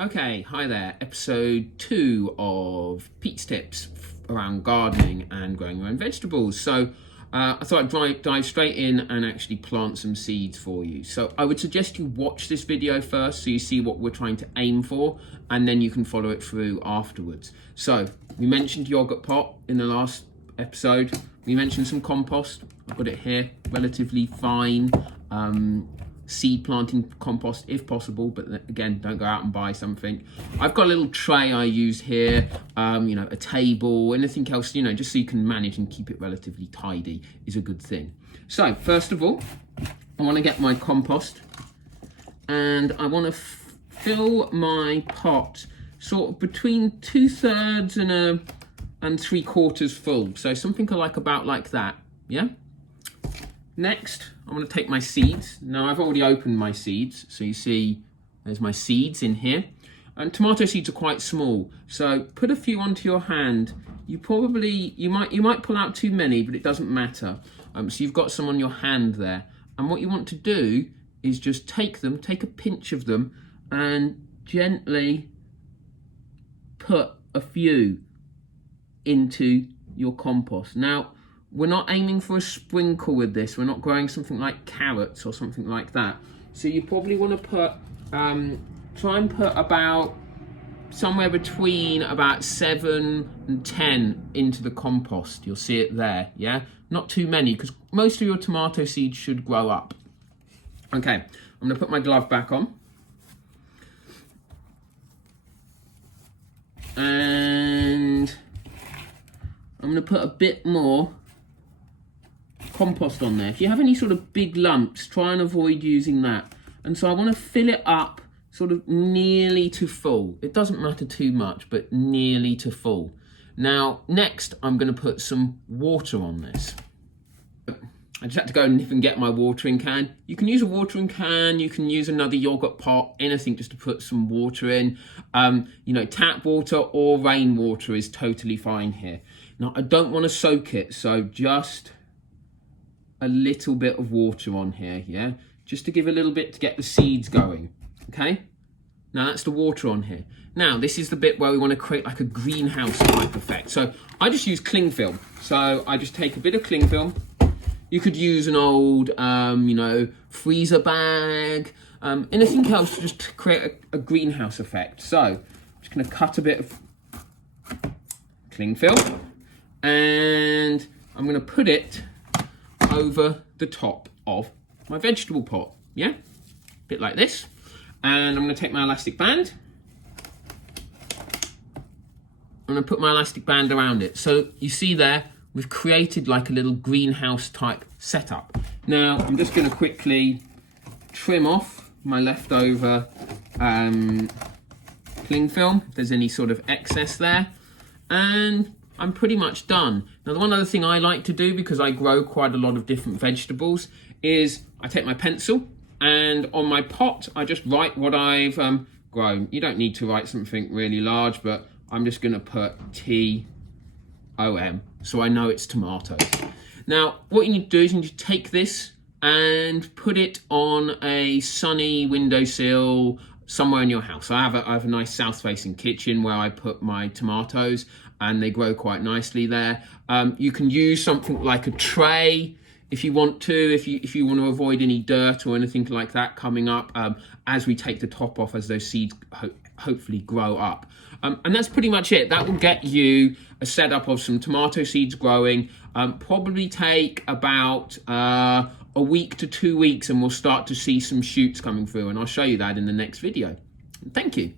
Okay, hi there. Episode 2 of Pete's Tips around gardening and growing your own vegetables. So I thought I'd dive straight in and actually plant some seeds for you. So I would suggest you watch this video first so you see what we're trying to aim for, and then you can follow it through afterwards. So we mentioned yogurt pot in the last episode. We mentioned some compost. I've got it here, relatively fine. Seed planting compost if possible, but again, don't go out and buy something. I've got a little tray I use here, a table, anything else, just so you can manage and keep it relatively tidy is a good thing. So first of all, I want to get my compost and I want to fill my pot sort of between 2/3 and 3/4 full. So something about like that, yeah? Next, I'm going to take my seeds. Now, I've already opened my seeds, so you see there's my seeds in here. And tomato seeds are quite small, so put a few onto your hand. You might pull out too many, but it doesn't matter. So you've got some on your hand there. And what you want to do is just take a pinch of them, and gently put a few into your compost. Now, we're not aiming for a sprinkle with this. We're not growing something like carrots or something like that. So you probably want to put, try and put about somewhere between about 7 and 10 into the compost. You'll see it there, yeah? Not too many, because most of your tomato seeds should grow up. Okay, I'm gonna put my glove back on. And I'm gonna put a bit more compost on there. If you have any sort of big lumps, try and avoid using that. And so I want to fill it up sort of nearly to full. It doesn't matter too much, but nearly to full. Now, next, I'm going to put some water on this. I just had to go and nip and get my watering can. You can use a watering can, you can use another yogurt pot, anything just to put some water in. Tap water or rainwater is totally fine here. Now, I don't want to soak it, so just a little bit of water on here, yeah? Just to give a little bit to get the seeds going, okay? Now that's the water on here. Now this is the bit where we want to create like a greenhouse type effect. So I just use cling film. So I just take a bit of cling film. You could use an old, freezer bag, anything else to just create a greenhouse effect. So I'm just gonna cut a bit of cling film and I'm gonna put it over the top of my vegetable pot, yeah? A bit like this. And I'm gonna take my elastic band. I'm gonna put my elastic band around it. So you see there, we've created like a little greenhouse type setup. Now, I'm just gonna quickly trim off my leftover cling film, if there's any sort of excess there. And I'm pretty much done. Now, the one other thing I like to do, because I grow quite a lot of different vegetables, is I take my pencil and on my pot, I just write what I've grown. You don't need to write something really large, but I'm just gonna put TOM, so I know it's tomatoes. Now, what you need to do is you need to take this and put it on a sunny windowsill somewhere in your house. I have a nice south-facing kitchen where I put my tomatoes, and they grow quite nicely there. You can use something like a tray if you want to, if you want to avoid any dirt or anything like that coming up as we take the top off, as those seeds hopefully grow up. And that's pretty much it. That will get you a setup of some tomato seeds growing. Probably take about a week to 2 weeks, and we'll start to see some shoots coming through, and I'll show you that in the next video. Thank you.